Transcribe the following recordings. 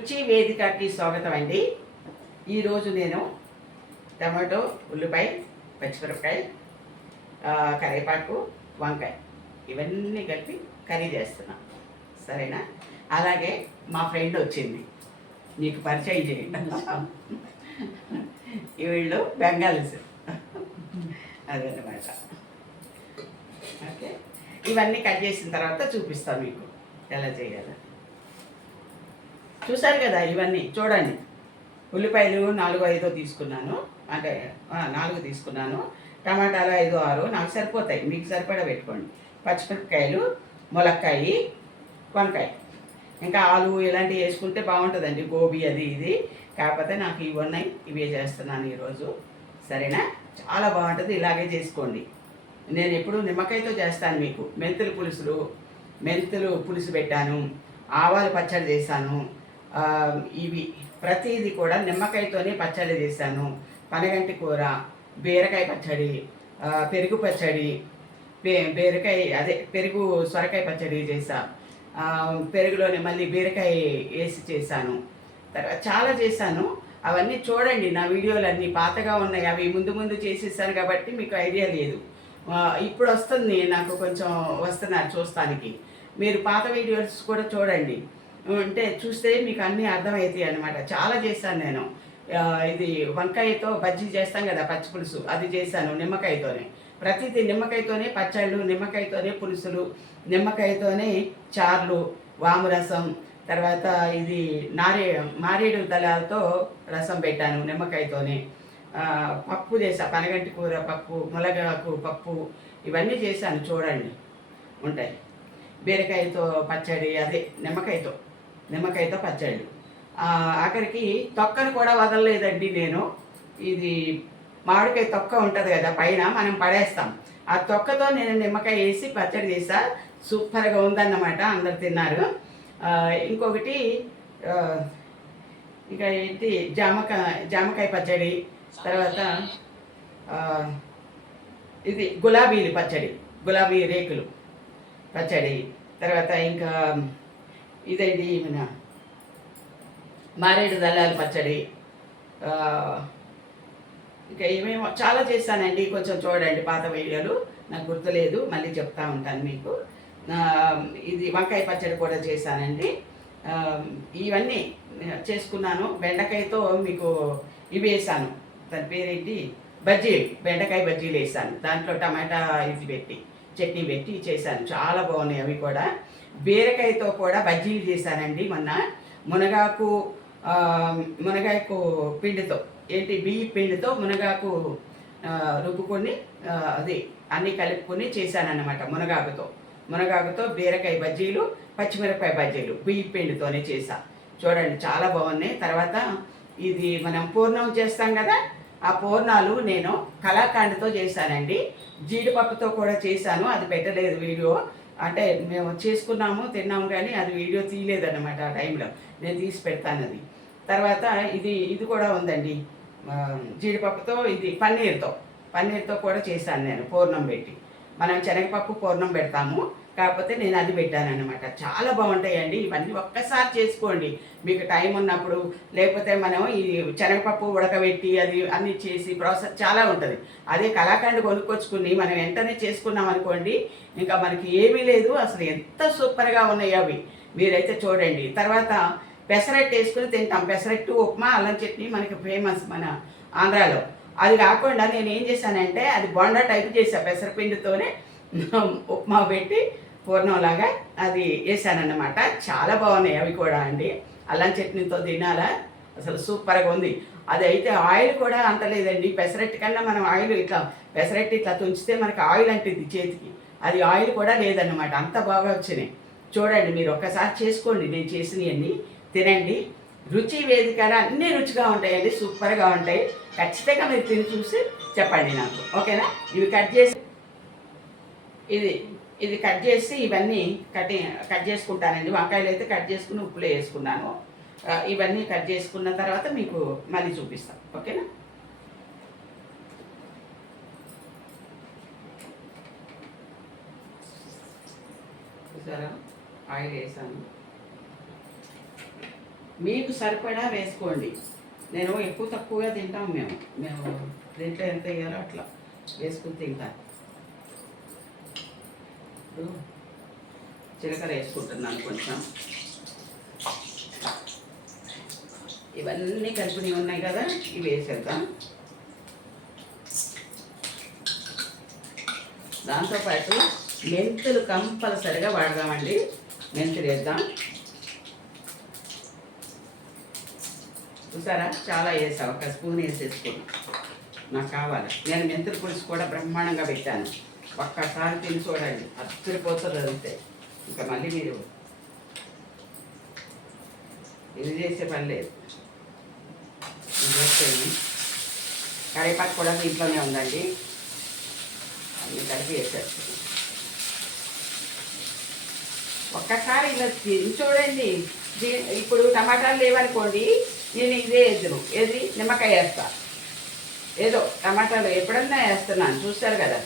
రుచి వేదికకి స్వాగతం అండి. ఈరోజు నేను టమాటో, ఉల్లిపాయ, పచ్చిమిరపకాయ, కరివేపాకు, వంకాయ ఇవన్నీ కలిపి కర్రీ చేస్తున్నాను. సరేనా? అలాగే మా ఫ్రెండ్ వచ్చింది, నీకు పరిచయం చేయండి. వీళ్ళు బెంగాలీస్, అదనమాట. ఓకే, ఇవన్నీ కట్ చేసిన తర్వాత చూపిస్తాను మీకు ఎలా చేయాలి. చూసారు కదా, ఇవన్నీ చూడండి. ఉల్లిపాయలు 4-5 తీసుకున్నాను, అంటే 4 తీసుకున్నాను. టమాటాలు 5-6 నాకు సరిపోతాయి, మీకు సరిపడా పెట్టుకోండి. పచ్చిమిరపకాయలు, ములక్కాయ, వంకాయ, ఇంకా ఆలు ఇలాంటివి వేసుకుంటే బాగుంటుందండి, గోబీ అది ఇది. కాకపోతే నాకు ఇవి ఉన్నాయి, ఇవే చేస్తున్నాను ఈరోజు. సరేనా? చాలా బాగుంటుంది, ఇలాగే చేసుకోండి. నేను ఎప్పుడు నిమ్మకాయతో చేస్తాను. మీకు మెంతులు పులుసు పెట్టాను, ఆవాల పచ్చడి చేశాను. ఇవి ప్రతిదీ కూడా నిమ్మకాయతోనే పచ్చడి చేశాను. పనగంటి కూర, బీరకాయ పచ్చడి, పెరుగు పచ్చడి, పెరుగు సొరకాయ పచ్చడి చేసా. పెరుగులోనే మళ్ళీ బీరకాయ వేసి చేశాను. తర్వాత చాలా చేశాను. అవన్నీ చూడండి, నా వీడియోలన్నీ పాతగా ఉన్నాయి. అవి ముందు చేసేసాను కాబట్టి మీకు ఐడియా లేదు. ఇప్పుడు వస్తుంది, నాకు కొంచెం వస్తున్నారు చూస్తానికి. మీరు పాత వీడియోస్ కూడా చూడండి, అంటే చూస్తే మీకు అన్నీ అర్థమవుతాయి అన్నమాట. చాలా చేశాను నేను. ఇది వంకాయతో బజ్జీ చేస్తాం కదా, పచ్చి పులుసు, అది చేశాను నిమ్మకాయతోనే. ప్రతిదీ నిమ్మకాయతోనే పచ్చళ్ళు, నిమ్మకాయతోనే పులుసులు, నిమ్మకాయతోనే చార్లు, వామురసం. తర్వాత ఇది మారేడు దళాలతో రసం పెట్టాను నిమ్మకాయతోనే. పప్పు చేసా, పనగంటి కూర పప్పు, మునగాకు పప్పు, ఇవన్నీ చేశాను చూడండి, ఉంటాయి. బీరకాయతో పచ్చడి, అదే నిమ్మకాయతో పచ్చళ్ళు. ఆఖరికి తొక్కను కూడా వదలలేదండి నేను. ఇది మామిడికాయ తొక్క ఉంటుంది కదా పైన, మనం పడేస్తాం. ఆ తొక్కతో నేను నిమ్మకాయ వేసి పచ్చడి చేసా. సూపర్గా ఉందన్నమాట, అందరు తిన్నారు. ఇంకొకటి ఇంకా ఏంటి, జామకాయ పచ్చడి. తర్వాత ఇది గులాబీలు పచ్చడి, గులాబీ రేకులు పచ్చడి. తర్వాత ఇంకా ఇదండి మన మారేడు దళాల పచ్చడి. ఇంకా ఏమేమో చాలా చేశానండి, కొంచెం చూడండి పాత వీడియోలు, నాకు గుర్తులేదు, మళ్ళీ చెప్తా ఉంటాను మీకు. ఇది వంకాయ పచ్చడి కూడా చేశానండి. ఇవన్నీ చేసుకున్నాను. బెండకాయతో మీకు ఇవి వేసాను, దాని పేరేంటి, బజ్జీలు, బెండకాయ బజ్జీలు వేసాను. దాంట్లో టమాటా ఇది పెట్టి చట్నీ పెట్టి చేశాను, చాలా బాగున్నాయి అవి కూడా. బీరకాయతో కూడా బజ్జీలు చేశానండి మొన్న. మునగాకు పిండితో, ఏంటి, బియ్య పిండితో మునగాకు రుబ్బుకొని అది అన్నీ కలుపుకొని చేశానన్నమాట. మునగాకుతో బీరకాయ బజ్జీలు, పచ్చిమిరపకాయ బజ్జీలు బియ్య పిండితోనే చేశా. చూడండి, చాలా బాగున్నాయి. తర్వాత ఇది మనం పూర్ణం చేస్తాం కదా, ఆ పూర్ణాలు నేను కలాకండ్తో చేశానండి. జీడిపప్పుతో కూడా చేశాను, అది పెట్టలేదు వీడియో. అంటే మేము చేసుకున్నాము, తిన్నాము, కానీ అది వీడియో తీయలేదన్నమాట ఆ టైంలో. నేను తీసి పెడతాను అది. తర్వాత ఇది కూడా ఉందండి, జీడిపప్పుతో, ఇది పన్నీర్తో కూడా చేశాను నేను, పూర్ణం పెట్టి. మనం శనగపప్పు పూర్ణం పెడతాము, కాకపోతే నేను అది పెట్టానన్నమాట. చాలా బాగుంటాయండి ఇవన్నీ, ఒక్కసారి చేసుకోండి మీకు టైం ఉన్నప్పుడు. లేకపోతే మనం ఈ శనగపప్పు ఉడకబెట్టి అది అన్నీ చేసి ప్రాసెస్ చాలా ఉంటుంది. అదే కలాకండ్ కొనుక్కొచ్చుకుని మనం వెంటనే చేసుకున్నాం అనుకోండి, ఇంకా మనకి ఏమీ లేదు. అసలు ఎంత సూపర్గా ఉన్నాయి అవి, మీరైతే చూడండి. తర్వాత పెసరట్టు వేసుకుని తింటాం. పెసరట్టు, ఉప్మా, అల్లం చట్నీ మనకి ఫేమస్ మన ఆంధ్రాలో. అది కాకుండా నేను ఏం చేశానంటే, అది బొండా టైప్ చేశాను. పెసరపిండితోనే ఉప్మా పెట్టి పూర్ణంలాగా అది వేసానన్నమాట. చాలా బాగున్నాయి అవి కూడా అండి. అల్లం చట్నీతో తినాలా, అసలు సూపర్గా ఉంది. అది అయితే ఆయిల్ కూడా అంటలేదండి. పెసరట్టు కన్నా మనం ఆయిల్ పెసరట్టు ఇట్లా తుంచితే మనకి ఆయిల్ అంటుంది చేతికి, అది ఆయిల్ కూడా లేదన్నమాట. అంత బాగా వచ్చినాయి. చూడండి, మీరు ఒక్కసారి చేసుకోండి, నేను చేసినవన్నీ తినండి. రుచి వేదికగా అన్నీ రుచిగా ఉంటాయండి, సూపర్గా ఉంటాయి. ఖచ్చితంగా మీరు తిని చూసి చెప్పండి నాకు, ఓకేనా? ఇవి కట్ చేసి ఇది కట్ చేసి ఇవన్నీ కట్ చేసుకుంటానండి. వంకాయలు అయితే కట్ చేసుకుని ఉప్పులో వేసుకున్నాను. ఇవన్నీ కట్ చేసుకున్న తర్వాత మీకు మళ్ళీ చూపిస్తాను, ఓకేనా? చూసారా, ఆయిల్ వేసాను. మీకు సరిపడా వేసుకోండి. నేను ఎక్కువ తక్కువగా తింటాం మేము దీంట్లో ఎంత వేయాలో అట్లా వేసుకుని తింటాను. ఇప్పుడు జీలకర్ర వేసుకుంటున్నాను కొంచెం. ఇవన్నీ కలిపినవి ఉన్నాయి కదా, ఇవి వేసేద్దాం. దాంతోపాటు మెంతులు కంపల్సరిగా వాడదామండి. మెంతులు వేద్దాం. చూసారా, చాలా వేసా, ఒక స్పూన్ వేసేసుకున్నాం. నాకు కావాలి. నేను మెంతుల పులుసు కూడా బ్రహ్మాండంగా పెట్టాను. ఒక్కసారి తిని చూడండి, అద్దరిపోతుంది. అదితే ఇంకా మళ్ళీ మీరు ఇది చేసే పని లేదు. ఇది చేసేది. కరివేపాకు కూడా దీంట్లోనే ఉందండి, అన్ని కలిపి వేసేస్తాను. ఒక్కసారి ఇలా తిని చూడండి. ఇప్పుడు టమాటాలు లేవనుకోండి, నేను ఇదే వేద్దును. ఏది నిమ్మకాయ వేస్తా. ఏదో టమాటాలు ఎప్పుడన్నా వేస్తున్నాను, చూస్తారు కదా.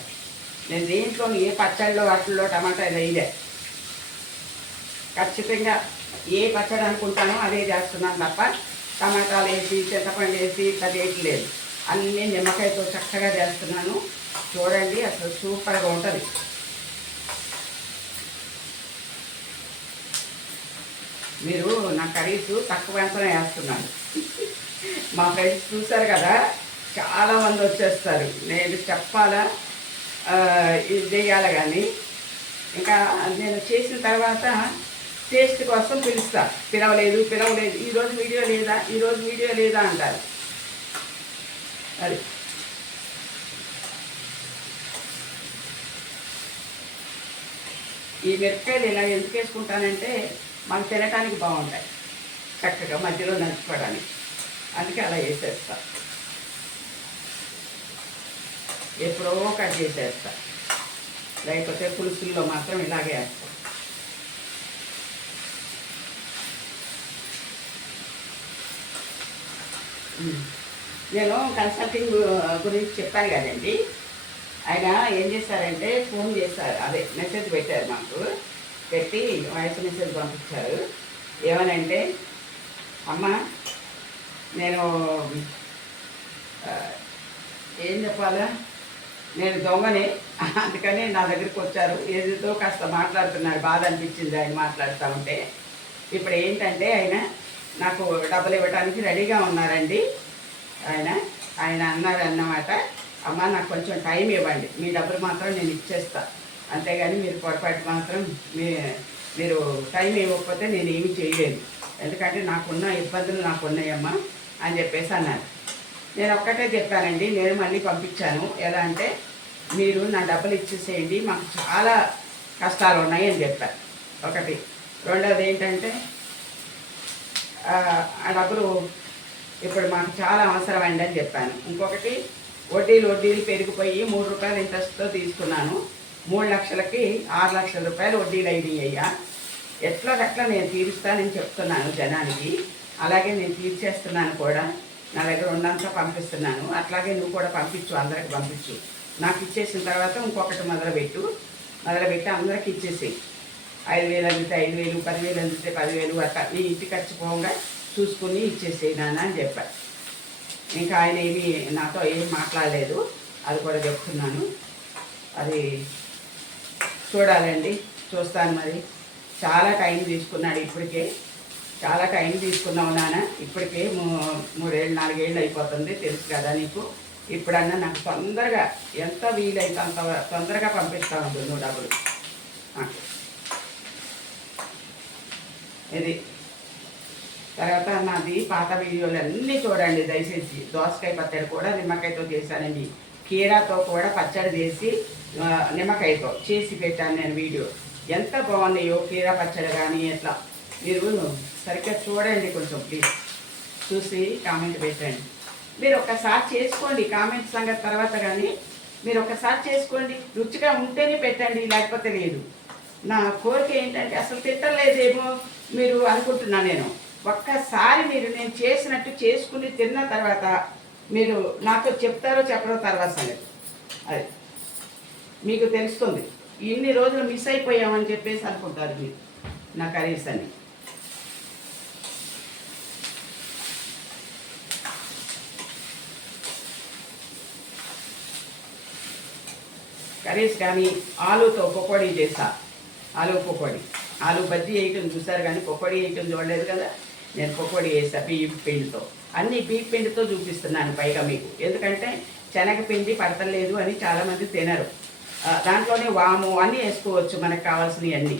నేను దీంట్లో ఏ పచ్చడిలో వాటిల్లో టమాటాలు వేయలే. ఖచ్చితంగా ఏ పచ్చడి అనుకుంటానో అదే చేస్తున్నాను తప్ప టమాటాలు వేసి చింతపండు వేసి ఇట్లా వేయట్లేదు. అన్నీ నిమ్మకాయతో చక్కగా చేస్తున్నాను. చూడండి, అసలు సూపర్గా ఉంటుంది. మీరు నా కర్రీస్ తక్కువ ఎంతనే వేస్తున్నాను. మా ఫ్రెండ్స్ చూసారు కదా, చాలామంది వచ్చేస్తారు. నేను చెప్పాలా ఇది చేయాలి, కానీ ఇంకా నేను చేసిన తర్వాత టేస్ట్ కోసం పిలుస్తా. పిలవలేదు ఈరోజు వీడియో లేదా అంటారు. అది ఈ మిరపకాయలు ఇలా ఎందుకు వేసుకుంటానంటే మనకు తినటానికి బాగుంటాయి, చక్కగా మధ్యలో నంచుకోవడానికి. అందుకే అలా వేసేస్తా. ఎప్పుడో కట్ చేసేస్తా, లేకపోతే పులుసుల్లో మాత్రం ఇలాగే వేస్తా. నేను కన్సల్టింగ్ గురించి చెప్పాను కదండి. ఆయన ఏం చేశారంటే ఫోన్ చేశారు, అదే మెసేజ్ పెట్టారు. మాకు పెట్టి వాయిస్ మెసేజ్ పంపించారు. ఏమనంటే, అమ్మ నేను ఏం చెప్పాలా, నేను దొంగని, అందుకని నా దగ్గరికి వచ్చారు. ఏదో కాస్త మాట్లాడుతున్నారు, బాధ అనిపించింది ఆయన మాట్లాడుతూ ఉంటే. ఇప్పుడు ఏంటంటే ఆయన నాకు డబ్బులు ఇవ్వడానికి రెడీగా ఉన్నారండి. ఆయన అన్నారు అన్నమాట, అమ్మ నాకు కొంచెం టైం ఇవ్వండి, మీ డబ్బులు మాత్రం నేను ఇచ్చేస్తా, అంతేగాని మీరు పొరపాటు మాత్రం మీరు టైం ఇవ్వకపోతే నేను ఏమి చేయలేను, ఎందుకంటే నాకున్న ఇబ్బందులు నాకున్నాయమ్మా అని చెప్పేసి అన్నారు. నేను ఒక్కటే చెప్పానండి, నేను మళ్ళీ పంపించాను. ఎలా అంటే, మీరు నా డబ్బులు ఇచ్చేసేయండి, మాకు చాలా కష్టాలు ఉన్నాయి అని చెప్పారు. ఒకటి. రెండవది ఏంటంటే, ఆ డబ్బులు ఇప్పుడు మాకు చాలా అవసరమైంది అని చెప్పాను. ఇంకొకటి, వడ్డీలు పెరిగిపోయి 3 రూపాయలు ఇంట్రెస్ట్తో తీసుకున్నాను. 3 లక్షలకి 6 లక్షల రూపాయలు వడ్డీలు అయినాయి అయ్యా. ఎట్లాగట్లా నేను తీరుస్తానని చెప్తున్నాను జనానికి. అలాగే నేను తీర్చేస్తున్నాను కూడా. నా దగ్గర ఉన్నంత పంపిస్తున్నాను. అట్లాగే నువ్వు కూడా పంపించు, అందరికి పంపించు. నాకు ఇచ్చేసిన తర్వాత ఇంకొకటి మొదలుపెట్టి అందరికి ఇచ్చేసి 5,000 అందితే 5,000, 10,000 అందితే 10,000 అట్లా నీ ఇంటి ఖర్చు పోగా చూసుకుని ఇచ్చేసేయి నాన్న అని చెప్పాను. ఇంకా ఆయన నాతో ఏం మాట్లాడలేదు, అది కూడా చెప్తున్నాను. అది చూడాలండి, చూస్తాను. మరి చాలా టైం తీసుకున్నాడు, ఇప్పటికే చాలా టైం తీసుకున్నావు నాన్న. ఇప్పటికే 3 ఏళ్ళు 4 ఏళ్ళు అయిపోతుంది, తెలుసు కదా నీకు. ఇప్పుడన్నా నాకు తొందరగా ఎంత వీలైతే అంత తొందరగా పంపిస్తా ఉంటుంది నువ్వు డబ్బులు. ఇది తర్వాత నాది పాత వీడియోలు అన్నీ చూడండి దయచేసి. దోసకాయ పచ్చడి కూడా నిమ్మకాయతో చేశానండి. కీరాతో కూడా పచ్చడి చేసి నిమ్మకాయతో చేసి పెట్టాను నేను వీడియో. ఎంత బాగున్నాయో కీరా పచ్చడి కానీ ఎట్లా. మీరు సరిగ్గా చూడండి కొంచెం ప్లీజ్, చూసి కామెంట్ పెట్టండి. మీరు ఒక్కసారి చేసుకోండి, కామెంట్ సంగతి తర్వాత, కానీ మీరు ఒక్కసారి చేసుకోండి. రుచిగా ఉంటేనే పెట్టండి, లేకపోతే లేదు. నా కోరిక ఏంటంటే, అసలు తిట్టలేదేమో మీరు అనుకుంటున్నా నేను. ఒక్కసారి మీరు నేను చేసినట్టు చేసుకుని తిన్న తర్వాత మీరు నాతో చెప్తారో చెప్పరో తర్వాత సంగతి. అది మీకు తెలుస్తుంది. ఇన్ని రోజులు మిస్ అయిపోయామని చెప్పేసి అనుకుంటారు మీరు నా కర్రీస్ అని. కర్రీస్ కానీ ఆలూతో పకోడీ చేస్తా. ఆలూ పకోడీ, ఆలూ బజ్జీ వేయటం చూసారు కానీ పకోడీ వేయటం చూడలేదు కదా. నేను పకోడీ వేసా బియ్యం పిండితో. అన్నీ బియ్యం పిండితో చూపిస్తున్నాను పైగా మీకు, ఎందుకంటే శనగపిండి పడతలేదు అని చాలామంది తినరు. దాంట్లోనే వాము అన్నీ వేసుకోవచ్చు మనకు కావాల్సినవి అన్నీ.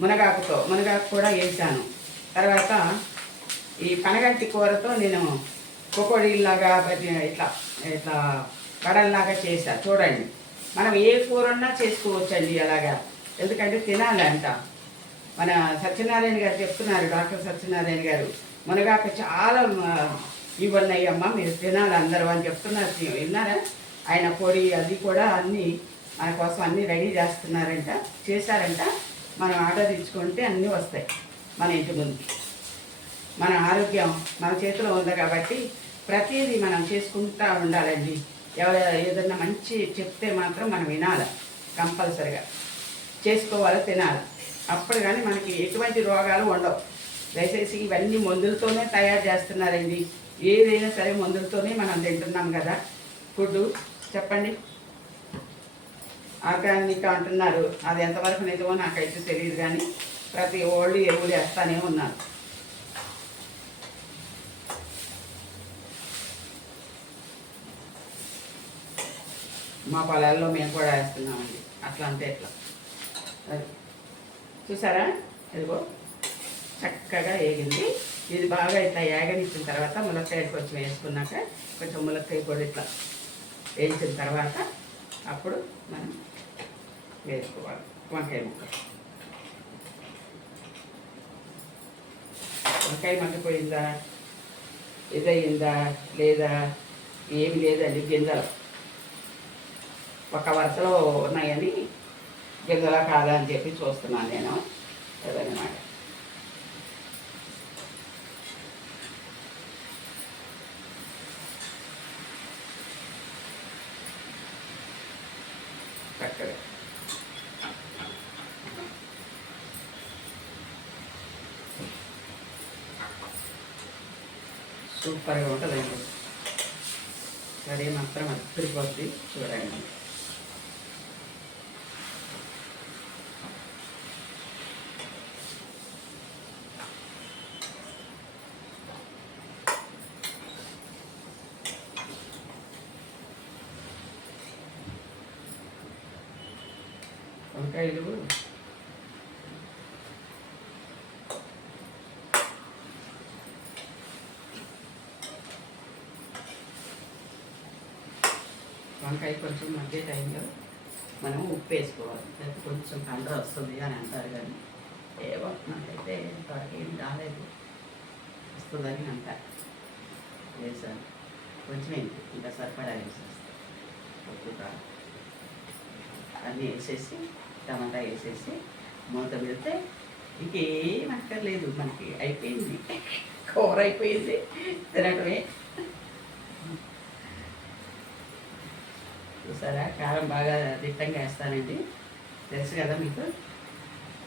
మునగాకు కూడా వేసాను. తర్వాత ఈ పనగంటి కూరతో నేను పకోడీలాగా ఇట్లా ఇట్లా వడల్లాగా చేసా. చూడండి, మనం ఏ కూరన్నా చేసుకోవచ్చండి అలాగా, ఎందుకంటే తినాలంట. మన సత్యనారాయణ గారు చెప్తున్నారు, డాక్టర్ సత్యనారాయణ గారు, మునగాకు చాలా ఇవన్నీ అమ్మ మీరు తినాలి అందరూ అని చెప్తున్నారు. విన్నారా? ఆయన పొడి అది కూడా అన్నీ మన కోసం అన్నీ రెడీ చేశారంట. మనం ఆర్డర్ ఇచ్చుకుంటే అన్నీ వస్తాయి మన ఇంటి ముందు. మన ఆరోగ్యం మన చేతిలో ఉంది కాబట్టి ప్రతిదీ మనం చేసుకుంటూ ఉండాలండి. ఏదన్నా మంచి చెప్తే మాత్రం మనం వినాలి, కంపల్సరిగా చేసుకోవాలి, తినాలి. అప్పుడు కానీ మనకి ఎటువంటి రోగాలు ఉండవు. దయచేసి ఇవన్నీ మందులతోనే తయారు చేస్తున్నారండి. ఏదైనా సరే మందులతోనే మనం తింటున్నాం కదా ఫుడ్. చెప్పండి, ఆర్గానిక్ అంటున్నారు, అది ఎంతవరకు నిజమో నాకైతే తెలియదు. కానీ ప్రతి ఓళ్ళు ఎరువులు వేస్తానే ఉన్నారు. మా పొలాల్లో మేము కూడా వేస్తున్నామండి. అట్లా అంటే ఎట్లా, అది చూసారా? ఇదిగో చక్కగా వేగింది. ఇది బాగా ఇట్లా ఏగనిచ్చిన తర్వాత ములక్కాయ కొంచెం వేసుకున్నాక, కొంచెం ములక్కాయ కూడా ఇట్లా వేయించిన తర్వాత అప్పుడు మనం వేసుకోవాలి వంకాయ ముక్క. వంకాయ మగ్గిపోయిందా, ఇదయిందా లేదా, ఏమి లేదండి. గింజలు ఒక వరుసలో ఉన్నాయని గింజలా కాదా అని చెప్పి చూస్తున్నాను నేను. అదనమాట. చక్కగా సూపర్గా ఉంటుందండి. కర్రీ మాత్రం అద్దరిపోద్ది. చూడండి, వంకాయలు వంకాయ కొంచెం మధ్య టైంలో మనం ఉప్పు వేసుకోవాలి. లేకపోతే కొంచెం కండ్ర వస్తుంది అని అంటారు, కానీ ఏమో నాకైతే ఇంతవరకు ఏం రాలేదు, వస్తుందని అంటారు. వేసాను కొంచెం, ఇంకా సరిపడా వేసేస్తాను. ఉప్పు కారం అన్నీ వేసేసి టమాటా వేసేసి మూత పెడితే ఇంకేం అక్కర్లేదు, మనకి అయిపోయింది, కూర అయిపోయింది, తినటమే. చూసారా? కారం బాగా దిట్టంగా వేస్తానండి, తెలుసు కదా మీకు.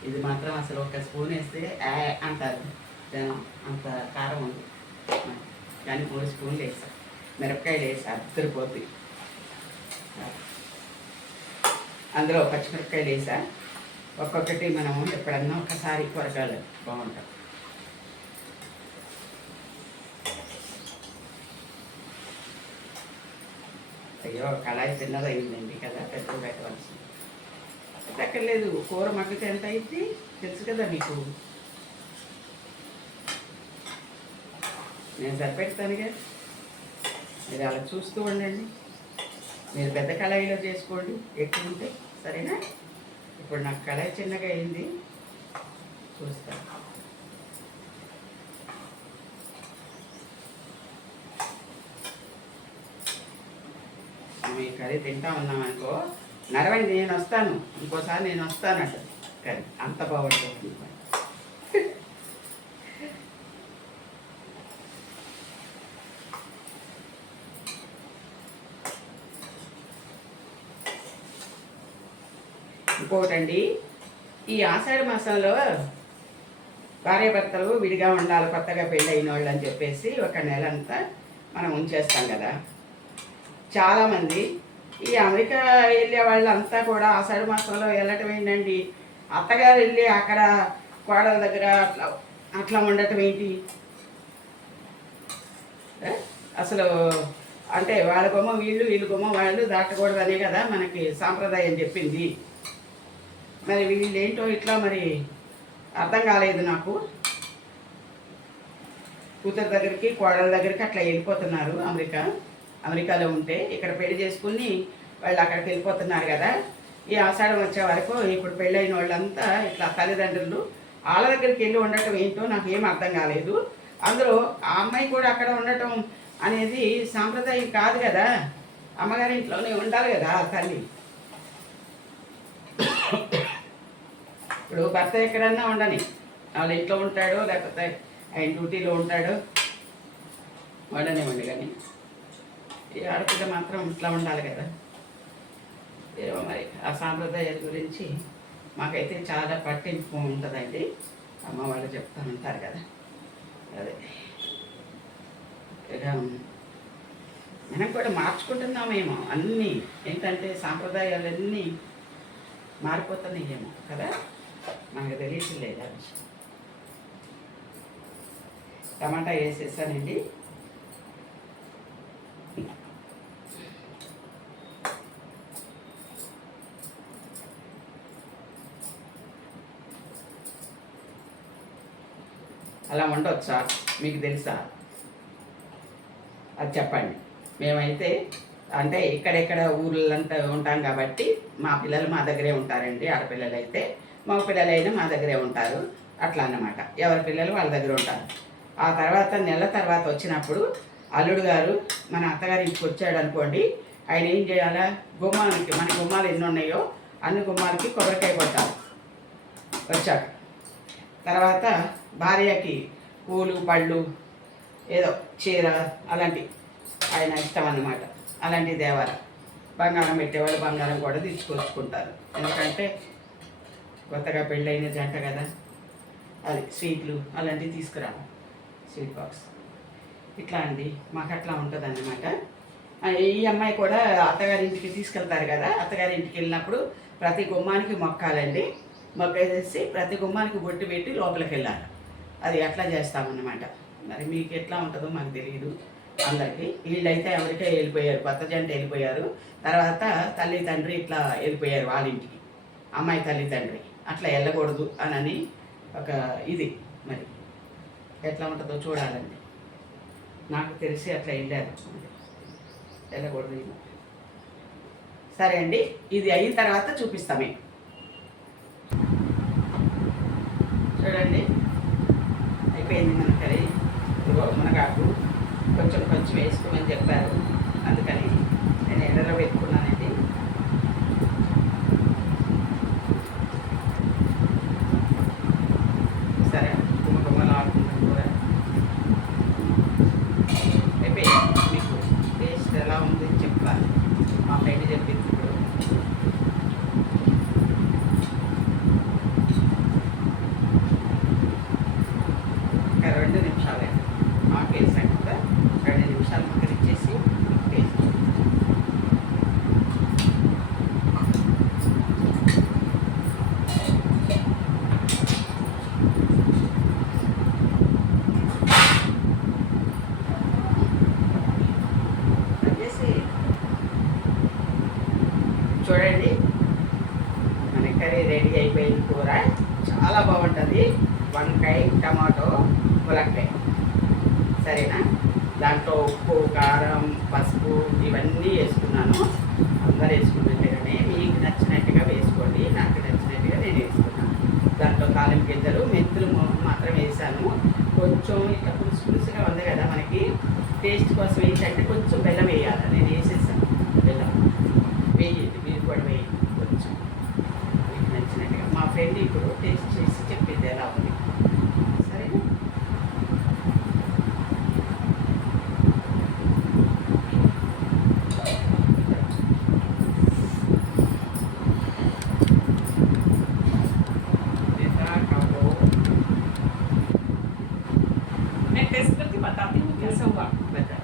ఇది మాత్రం అసలు ఒక స్పూన్ వేస్తే అంటారు జనం, అంత కారం ఉంది. కానీ 3 స్పూన్లు వేసా, మిరపకాయలు వేసా, అద్దరిపోద్ది. అందులో పచ్చిమిరపకాయలు వేసా. ఒక్కొక్కటి మనం ఎప్పుడన్నా ఒకసారి కూరగాయలు బాగుంటాం. అయ్యో, కళాయి చిన్నది అయిందండి కదా, పెద్దది పెట్టవలసింది. పెట్టక్కర్లేదు, కూర మగ్గితే ఎంత అయింది తెలుసు కదా మీకు. నేను సరిపెడతానుగా, మీరు అలా చూస్తూ ఉండండి. మీరు పెద్ద కళాయిలో చేసుకోండి ఎక్కువ ఉంటే, సరేనా? ఇప్పుడు నాకు కళాయి చిన్నగా అయింది, చూస్తాను. ఈ కర్రీ తింటా ఉన్నామనుకో, నరవండి నేను వస్తాను, ఇంకోసారి నేను వస్తానంట కర్రీ, అంత బాగుంటుంది. ఇంకోటండి, ఈ ఆషాఢ మాసంలో భార్యాభర్తలు విడిగా ఉండాలి, కొత్తగా పెళ్ళైన వాళ్ళు అని చెప్పేసి 1 నెల అంతా మనం ఉంచేస్తాం కదా. చాలామంది ఈ అమెరికా వెళ్ళే వాళ్ళంతా కూడా ఆషాఢ మాసంలో వెళ్ళటం ఏంటండి, అత్తగారు వెళ్ళి అక్కడ కోడల దగ్గర అట్లా అట్లా ఉండటం ఏంటి అసలు? అంటే వాళ్ళ గుమ్మ వీళ్ళు, వీళ్ళు గుమ్మ వాళ్ళు దాటకూడదనే కదా మనకి సాంప్రదాయం చెప్పింది. మరి వీళ్ళు ఏంటో ఇట్లా మరి అర్థం కాలేదు నాకు. కూతురు దగ్గరికి కోడల దగ్గరికి అట్లా వెళ్ళిపోతున్నారు. అమెరికాలో ఉంటే ఇక్కడ పెళ్లి చేసుకుని వాళ్ళు అక్కడికి వెళ్ళిపోతున్నారు కదా. ఈ ఆషాఢం వచ్చే వరకు ఇప్పుడు పెళ్ళైన వాళ్ళంతా ఇట్లా తల్లిదండ్రులు వాళ్ళ దగ్గరికి వెళ్ళి ఉండటం ఏంటో నాకు ఏం అర్థం కాలేదు. అందులో ఆ అమ్మాయి కూడా అక్కడ ఉండటం అనేది సాంప్రదాయం కాదు కదా. అమ్మగారి ఇంట్లోనే ఉండాలి కదా తల్లి. ఇప్పుడు భర్త ఎక్కడన్నా ఉండని, వాళ్ళ ఇంట్లో ఉంటాడో లేకపోతే ఆయన డ్యూటీలో ఉంటాడో ఉండనివ్వండి, కానీ ఈ ఆడపిల్ల మాత్రం ఇట్లా ఉండాలి కదా. ఏమో మరి ఆ సాంప్రదాయాల గురించి మాకైతే చాలా పట్టింపు ఉంటుందండి. అమ్మ వాళ్ళు చెప్తూ ఉంటారు కదా. అదే ఇక మనం కూడా మార్చుకుంటున్నామేమో అన్నీ. ఏంటంటే సాంప్రదాయాలన్నీ మారిపోతున్నాయేమో కదా, మనకు తెలియట్లేదు ఆ విషయం. టమాటా వేసేసానండి. అలా వండొచ్చా మీకు తెలుసా? అది చెప్పండి. మేమైతే అంటే ఇక్కడెక్కడ ఊర్లంతా ఉంటాం కాబట్టి మా పిల్లలు మా దగ్గరే ఉంటారండి. ఆడపిల్లలు అయితే మగ పిల్లలైనా మా దగ్గరే ఉంటారు. అట్లా అన్నమాట. ఎవరి పిల్లలు వాళ్ళ దగ్గర ఉంటారు. ఆ తర్వాత నెల తర్వాత వచ్చినప్పుడు అల్లుడు గారు మన అత్తగారి ఇంటికి వచ్చాడు అనుకోండి, ఆయన ఏం చేయాలా, గుమ్మాలకి మన గుమ్మాలు ఎన్ని ఉన్నాయో అన్ని గుమ్మాలకి కొబ్బరికాయ కొట్టాలి. వచ్చాక తర్వాత భార్యకి పూలు పళ్ళు ఏదో చీర అలాంటి ఆయన ఇష్టం అన్నమాట. అలాంటి దేవాల బంగారం పెట్టేవాళ్ళు బంగారం కూడా తీసుకొచ్చుకుంటారు. ఎందుకంటే కొత్తగా పెళ్ళైన జంట కదా. అది స్వీట్లు అలాంటివి తీసుకురాము, స్వీట్ బాక్స్ ఇట్లా అండి. మాకు అట్లా ఉంటుంది అన్నమాట. ఈ అమ్మాయి కూడా అత్తగారింటికి తీసుకెళ్తారు కదా. అత్తగారింటికి వెళ్ళినప్పుడు ప్రతి గుమ్మానికి మొక్కాలండి. మొక్కేసి ప్రతి గుమ్మానికి బొట్టు పెట్టి లోపలికి వెళ్ళాలి. అది అట్లా చేస్తామన్నమాట. మరి మీకు ఎట్లా ఉంటుందో మాకు తెలియదు అందరికీ. వీళ్ళైతే అమెరికా వెళ్ళిపోయారు, కొత్త జంట వెళ్ళిపోయారు. తర్వాత తల్లి తండ్రి ఇట్లా వెళ్ళిపోయారు వాళ్ళ ఇంటికి. అమ్మాయి తల్లి తండ్రి అట్లా వెళ్ళకూడదు అని ఒక ఇది. మరి ఎట్లా ఉంటుందో చూడాలండి. నాకు తెలిసి అట్లా వెళ్ళారు, వెళ్ళకూడదు. సరే అండి, ఇది అయిన తర్వాత చూపిస్తామే. చూడండి అయిపోయింది మన కర్రీ. ఇదిగో మునగాకు కొంచెం కొంచెం వేసుకోమని చెప్పారు, అందుకని నేను ఎండలో పెట్టుకున్నానండి. సరే గుమ్మగుమ్మలు ఆడుకుంటాం కూడా. అయిపోయింది. మీకు టేస్ట్ ఎలా ఉంది చెప్తాను. మా ఫ్రెండ్ చెప్పింది. ఇప్పుడు ఇంకా 2 నిమిషాలే మాకు వేసాను కదా. 2 నిమిషాలు మాకు ఇచ్చేసి వేసి చూడండి మన కర్రీ రెడీ అయిపోయింది. కూర చాలా బాగుంటుంది. వంకాయ టమాటో ములక్కాయ, సరేనా. దాంట్లో ఉప్పు కారం పసుపు ఇవన్నీ వేసుకున్నాను. అందరు వేసుకున్నట్టుగానే మీకు నచ్చినట్టుగా వేసుకోండి. నాకు నచ్చినట్టుగా నేను వేసుకున్నాను. దాంట్లో తాలింపు గింజలు మెంతులు మాత్రం వేసాను. కొంచెం ఇట్లా పులుసు పులుసుగా ఉంది కదా, మనకి టేస్ట్ కోసం ఏంటంటే కొంచెం బెల్లం వేయాలి. నేను వేసేసాను. బెల్లం వేయండి, మీరు కూడా వేయండి కొంచెం మీకు నచ్చినట్టుగా. మా ఫ్రెండ్ ఇప్పుడు టేస్ట్ చేసి చెప్పింది ఎలా ఉంది, సరేనా. मैं टेस्ट करके बताती हूँ कैसा हुआ। बता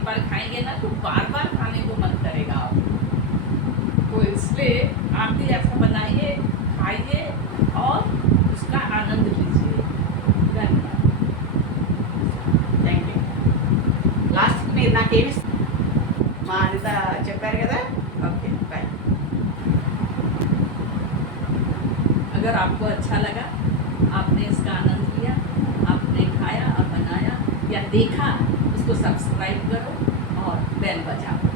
एक बार खाएंगे ना तो बार बार खाने को मन करेगा आपको। तो इसलिए आप भी ऐसा बनाइए, खाइए और उसका आनंद लीजिए। धन्यवाद। Thank you. లాస్ట్కి మీరు నాకేమి మా అనిత చెప్పారు కదా. Okay bye. अगर आपको अच्छा लगा, आपने इसका आनंद लिया, आपने खाया और बनाया या देखा, उसको सब्सक्राइब करो और बेल बजाओ।